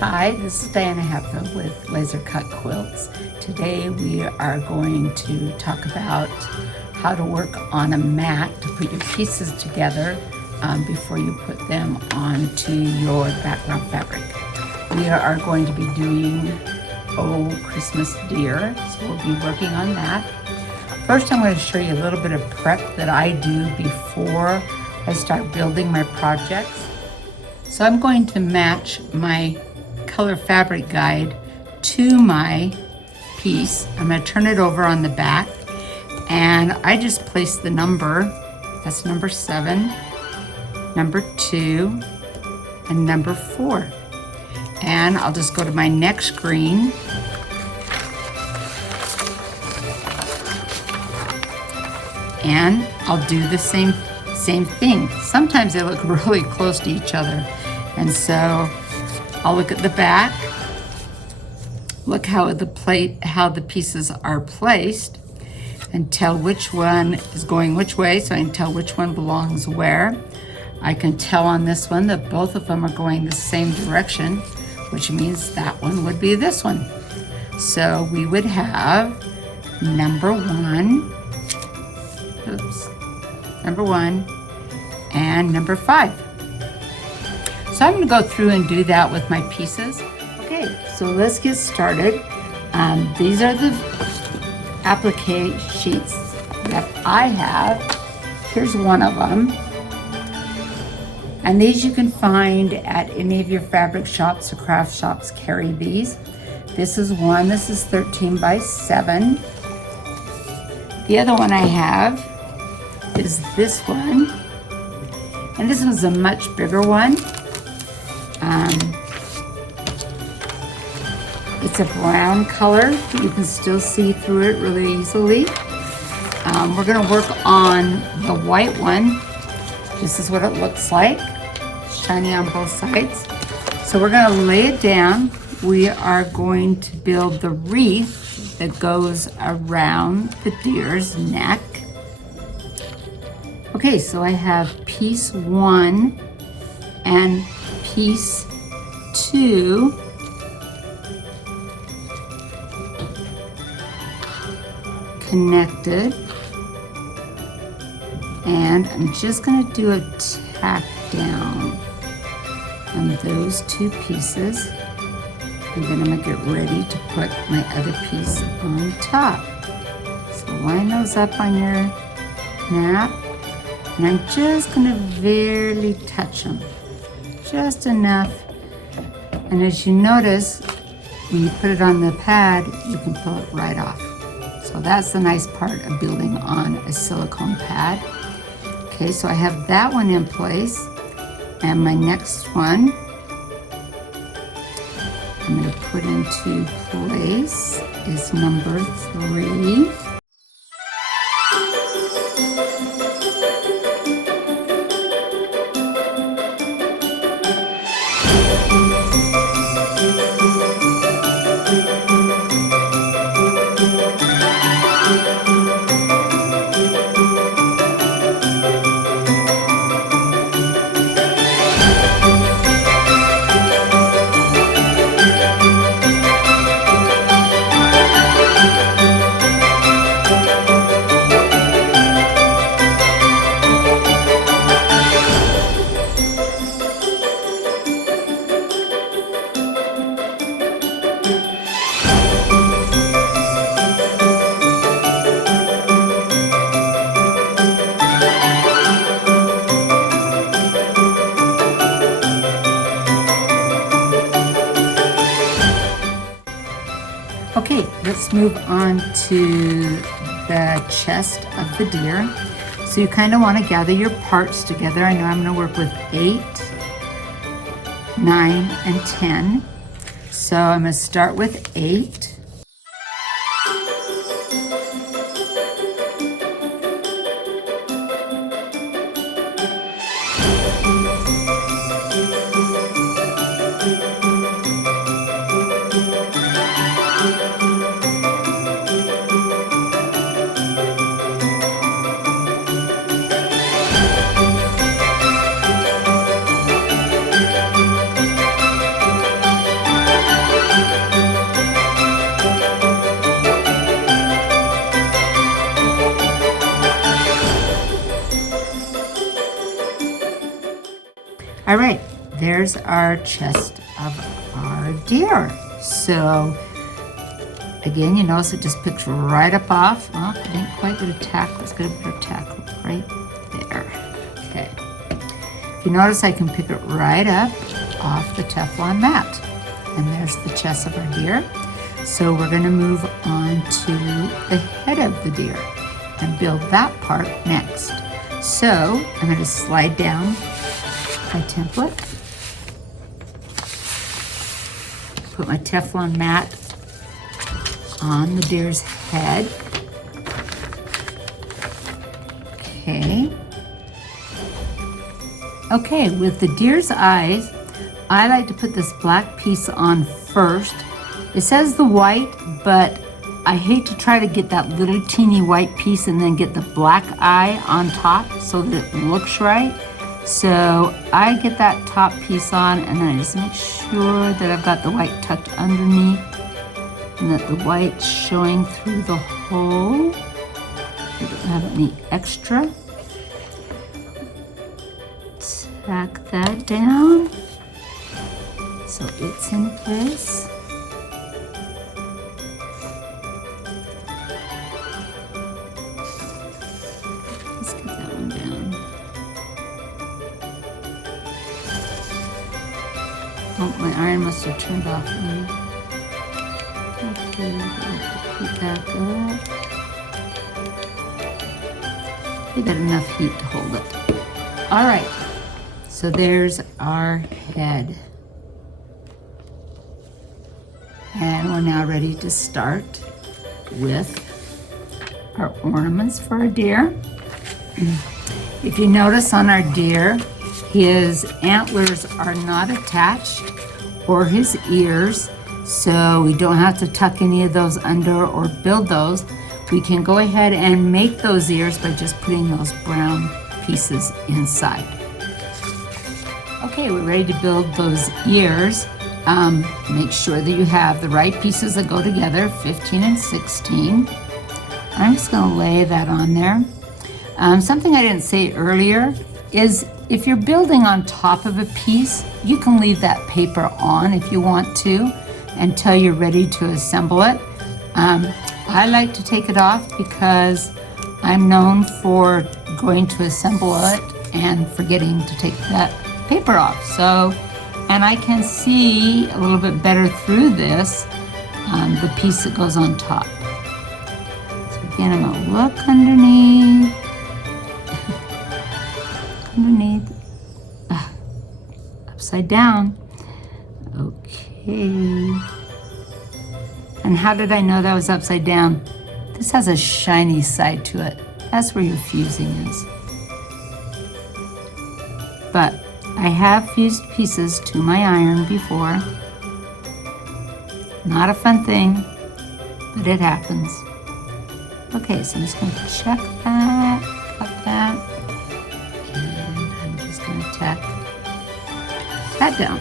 Hi, this is Diana Heffa with Laser Cut Quilts. Today we are going to talk about how to work on a mat to put your pieces together before you put them onto your background fabric. We are going to be doing Christmas deer, so we'll be working on that. First, I'm going to show you a little bit of prep that I do before I start building my projects. So I'm going to match my color fabric guide to my piece. I'm going to turn it over on the back, and I just place the number, that's number 7, number 2, and number 4. And I'll just go to my next green, and I'll do the same thing. Sometimes they look really close to each other, and so I'll look at the back, look how the pieces are placed, and tell which one is going which way, so I can tell which one belongs where. I can tell on this one that both of them are going the same direction, which means that one would be this one. So we would have number 1, and number 5. So I'm going to go through and do that with my pieces. Okay, so let's get started. These are the applique sheets that I have. Here's one of them. And these you can find at any of your fabric shops or craft shops carry these. This is one, this is 13 by 7. The other one I have is this one. And this one's a much bigger one. It's a brown color, but you can still see through it really easily. We're going to work on the white one. This is what it looks like, shiny on both sides. So we're going to lay it down. We are going to build the wreath that goes around the deer's neck. Okay, so I have piece 1 and piece 2 connected, and I'm just going to do a tack down on those 2 pieces, and then I'm going to get ready to put my other piece on top. So line those up on your mat, and I'm just going to barely touch them, just enough. And as you notice, when you put it on the pad, you can pull it right off. So that's the nice part of building on a silicone pad. Okay, so I have that one in place, and my next one I'm going to put into place is number 3. Okay, let's move on to the chest of the deer. So you kind of want to gather your parts together. I know I'm going to work with 8, 9, and 10. So I'm going to start with 8. All right, there's our chest of our deer. So again, you notice it just picks right up off. Well, I didn't quite get a tack. Let's get a better tackle right there. Okay. If you notice, I can pick it right up off the Teflon mat. And there's the chest of our deer. So we're gonna move on to the head of the deer and build that part next. So I'm gonna slide down my template, put my Teflon mat on the deer's head. Okay. Okay, with the deer's eyes, I like to put this black piece on first. It says the white, but I hate to try to get that little teeny white piece and then get the black eye on top so that it looks right. So I get that top piece on and then I just make sure that I've got the white tucked underneath and that the white's showing through the hole. I don't have any extra. Tack that down so it's in place. Let's get that one down. Oh, my iron must have turned off. Okay, put back up. We got enough heat to hold it. All right, so there's our head. And we're now ready to start with our ornaments for our deer. If you notice on our deer, his antlers are not attached or his ears, so we don't have to tuck any of those under or build those. We can go ahead and make those ears by just putting those brown pieces inside. Okay, we're ready to build those ears. Make sure that you have the right pieces that go together, 15 and 16. I'm just gonna lay that on there. Something I didn't say earlier is if you're building on top of a piece, you can leave that paper on if you want to until you're ready to assemble it. I like to take it off because I'm known for going to assemble it and forgetting to take that paper off. So, and I can see a little bit better through this, the piece that goes on top. So again, I'm gonna look underneath, upside down. Okay. And how did I know that was upside down? This has a shiny side to it. That's where your fusing is. But I have fused pieces to my iron before. Not a fun thing, but it happens. Okay, so I'm just going to check that, cut that, and I'm just going to tack that down.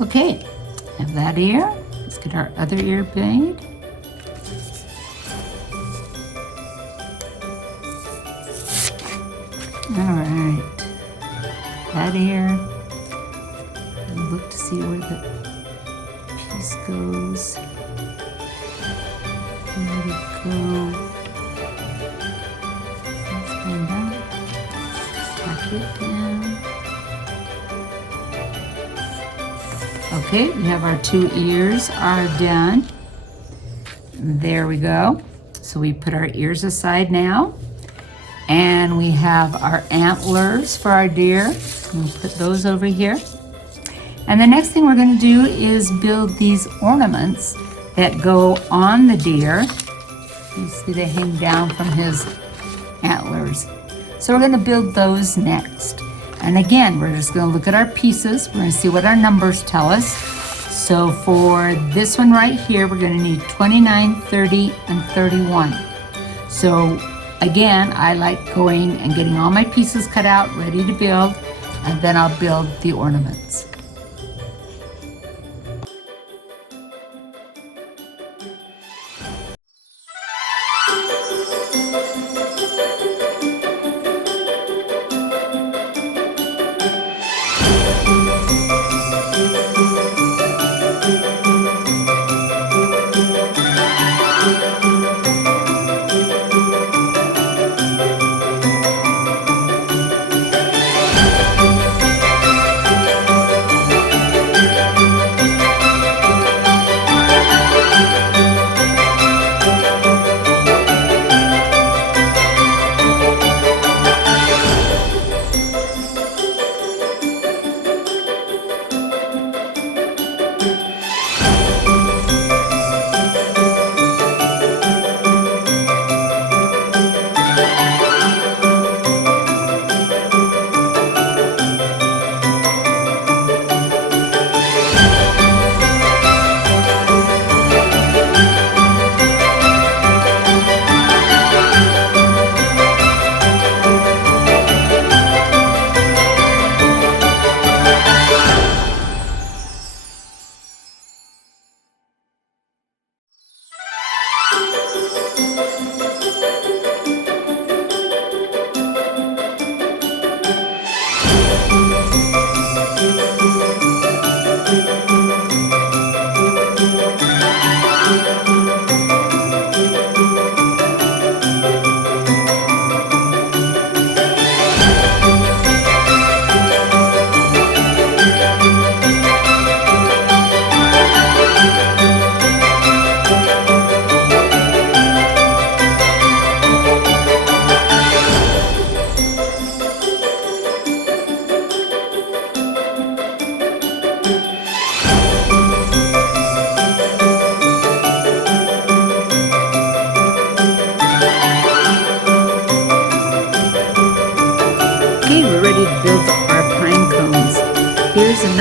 Okay, have that ear. Let's get our other ear made. All right, that ear. And look to see where the piece goes. There we go. Let's bend that. Tack it down. Okay, we have our two ears are done. There we go. So we put our ears aside now. And we have our antlers for our deer. We'll put those over here. And the next thing we're going to do is build these ornaments that go on the deer. You see they hang down from his antlers. So we're going to build those next. And again, we're just going to look at our pieces. We're going to see what our numbers tell us. So for this one right here, we're going to need 29, 30, and 31. So again, I like going and getting all my pieces cut out, ready to build, and then I'll build the ornaments.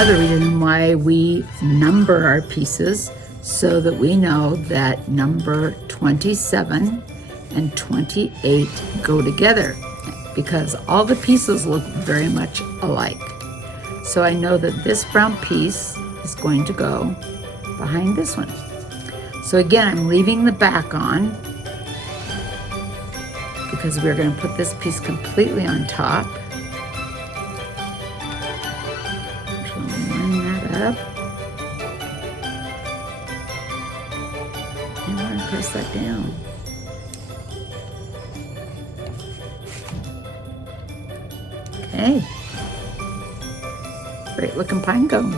another reason why we number our pieces, so that we know that number 27 and 28 go together, because all the pieces look very much alike. So I know that this brown piece is going to go behind this one. So again, I'm leaving the back on because we're going to put this piece completely on top. So line that up. And we're going to press that down. Okay. Great looking pine cone.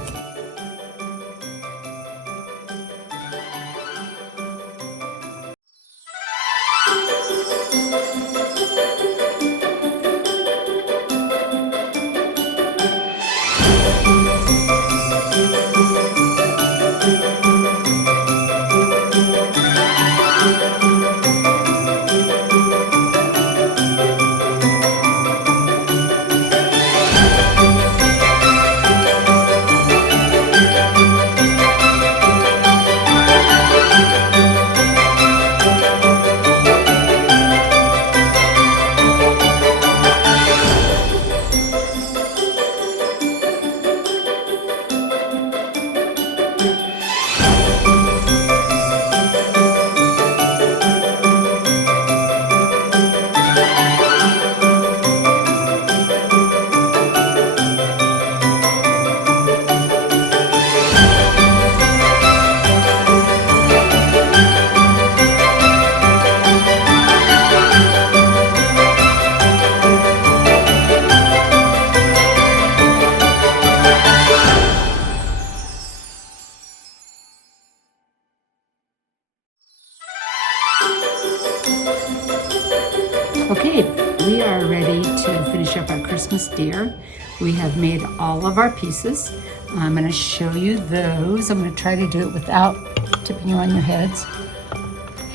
Okay, we are ready to finish up our Christmas deer. We have made all of our pieces. I'm going to show you those. I'm going to try to do it without tipping you on your heads.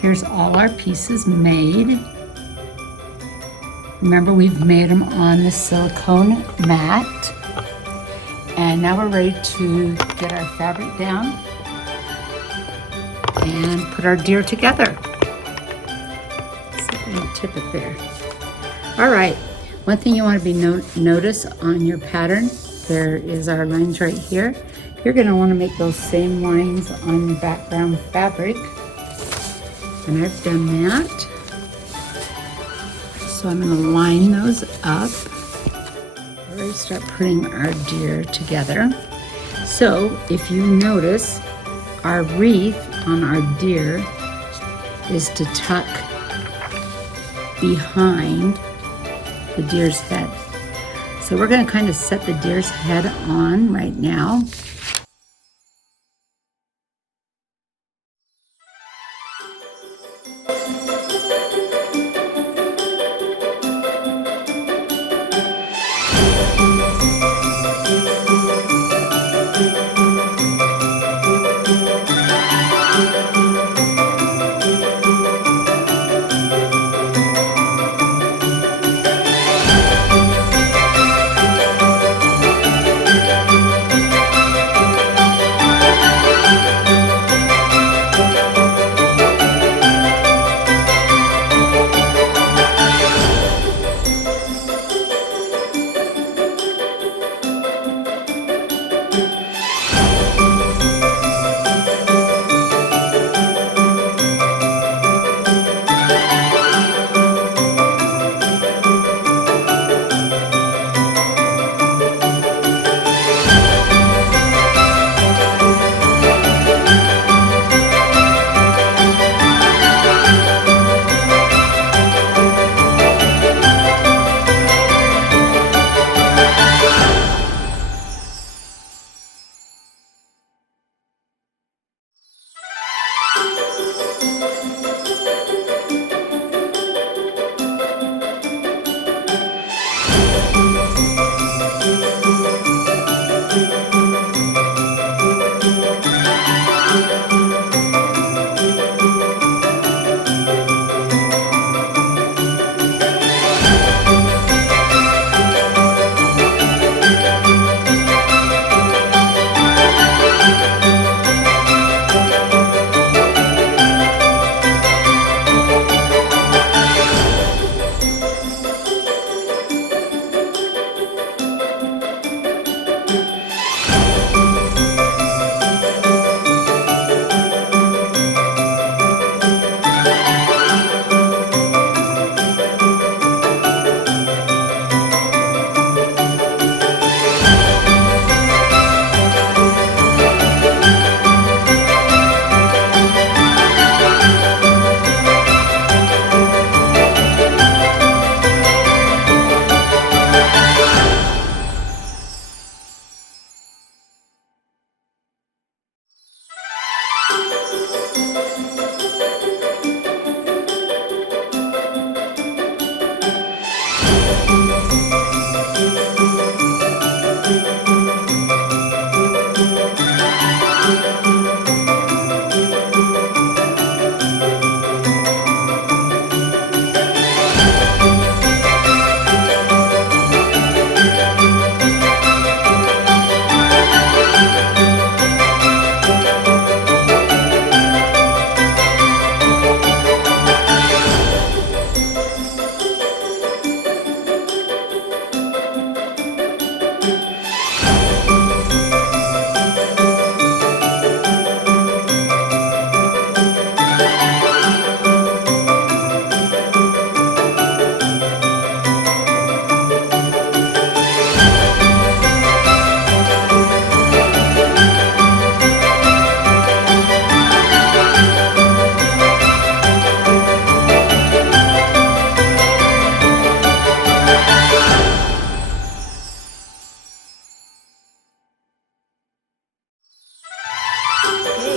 Here's all our pieces made. Remember, we've made them on the silicone mat. And now we're ready to get our fabric down and put our deer together. Tip it there. All right, one thing you want to be notice on your pattern, there is our lines right here. You're going to want to make those same lines on the background fabric, and I've done that. So I'm going to line those up. We're going to start putting our deer together. So if you notice, our wreath on our deer is to tuck behind the deer's head. So we're going to kind of set the deer's head on right now.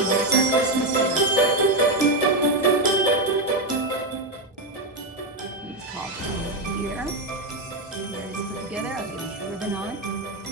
here's our Christmas tree. He's called here. Here he's put together. I'll get his ribbon on.